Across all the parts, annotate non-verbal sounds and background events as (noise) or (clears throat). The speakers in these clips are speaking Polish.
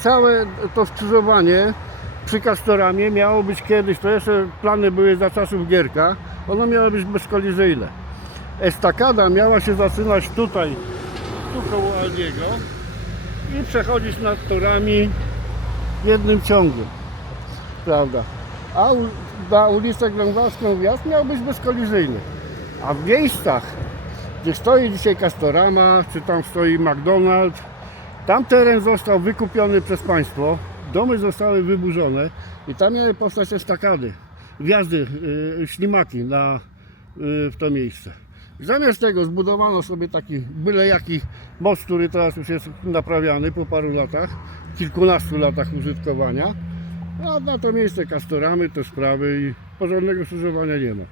całe to skrzyżowanie przy Kastoramie miało być kiedyś, to jeszcze plany były za czasów Gierka, ono miało być bezkolizyjne. Estakada miała się zaczynać tutaj, tu koło Aldiego i przechodzić nad torami jednym ciągiem, prawda? A na ulicę Grądowską wjazd miał być bezkolizyjny. A w miejscach, gdzie stoi dzisiaj Castorama, czy tam stoi McDonald's, tam teren został wykupiony przez państwo, domy zostały wyburzone i tam miały powstać estakady, wjazdy, yy, ślimaki na, yy, w to miejsce. Zamiast tego zbudowano sobie taki byle jaki most, który teraz już jest naprawiany po paru latach, kilkunastu latach użytkowania. A na to miejsce kastoramy, te sprawy i porządnego skrzyżowania nie ma.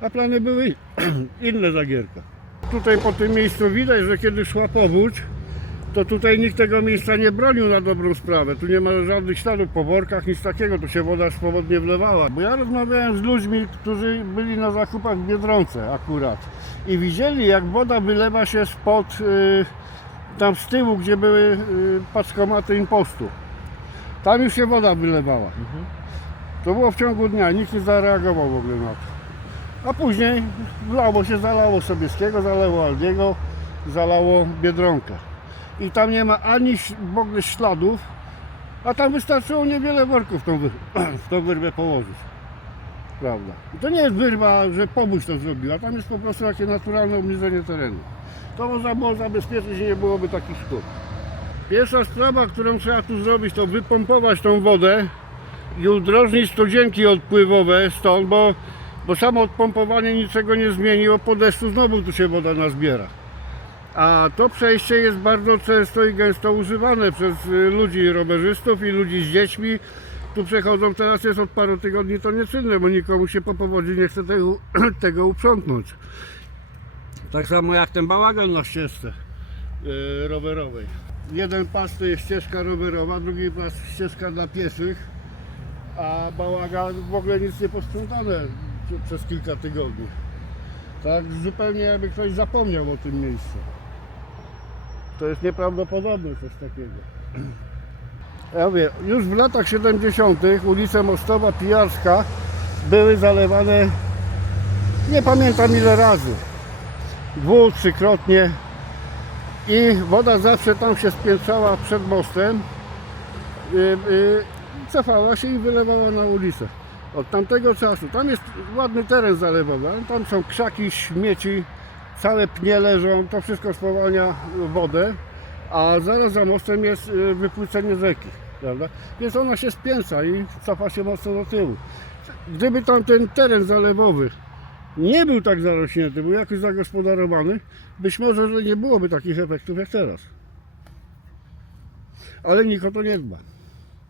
A plany były (clears throat) inne zagierka. Tutaj po tym miejscu widać, że kiedy szła powódź, to tutaj nikt tego miejsca nie bronił na dobrą sprawę. Tu nie ma żadnych śladów po workach, nic takiego, tu się woda swobodnie wlewała. Bo ja rozmawiałem z ludźmi, którzy byli na zakupach w Biedronce akurat i widzieli jak woda wylewa się spod, y, tam z tyłu, gdzie były y, paczkomaty impostu. Tam już się woda wylewała. To było w ciągu dnia, nikt nie zareagował w ogóle na to. A później wlało się, zalało Sobieskiego, zalało Aldiego, zalało Biedronkę. I tam nie ma ani ogóle śladów, a tam wystarczyło niewiele worków w tą, (clears throat) w tą wyrwę położyć. Prawda. I to nie jest wyrwa, że powódź to zrobiła, tam jest po prostu takie naturalne obniżenie terenu. To można było zabezpieczyć i nie byłoby takich szkód. Pierwsza sprawa, którą trzeba tu zrobić, to wypompować tą wodę i udrożnić studzienki odpływowe stąd, bo, bo samo odpompowanie niczego nie zmieni, bo po deszczu znowu tu się woda nazbiera. A to przejście jest bardzo często i gęsto używane przez y, ludzi rowerzystów i ludzi z dziećmi. Tu przechodzą, teraz jest od paru tygodni to nieczynne, bo nikomu się po powodzi nie chce tego, (clears throat) tego uprzątnąć. Tak samo jak ten bałagan na ścieżce y, rowerowej. Jeden pas to jest ścieżka rowerowa, drugi pas ścieżka dla pieszych, a bałagan w ogóle nic nie posprzątane prze- przez kilka tygodni. Tak zupełnie jakby ktoś zapomniał o tym miejscu. To jest nieprawdopodobne coś takiego. (clears throat) Ja mówię, już w latach 70. ulice Mostowa, Pijarska były zalewane nie pamiętam ile razy. Dwu, trzykrotnie i woda zawsze tam się spiętrzała przed mostem, y, y, cofała się i wylewała na ulicę. Od tamtego czasu, tam jest ładny teren zalewowy, ale tam są krzaki, śmieci, całe pnie leżą, to wszystko spowalnia wodę, a zaraz za mostem jest y, wypłycenie rzeki, prawda? Więc ona się spięca i cofa się mocno do tyłu. Gdyby tam ten teren zalewowy nie był tak zarośnięty, był jakoś zagospodarowany, być może, że nie byłoby takich efektów jak teraz. Ale nikt o to nie dba.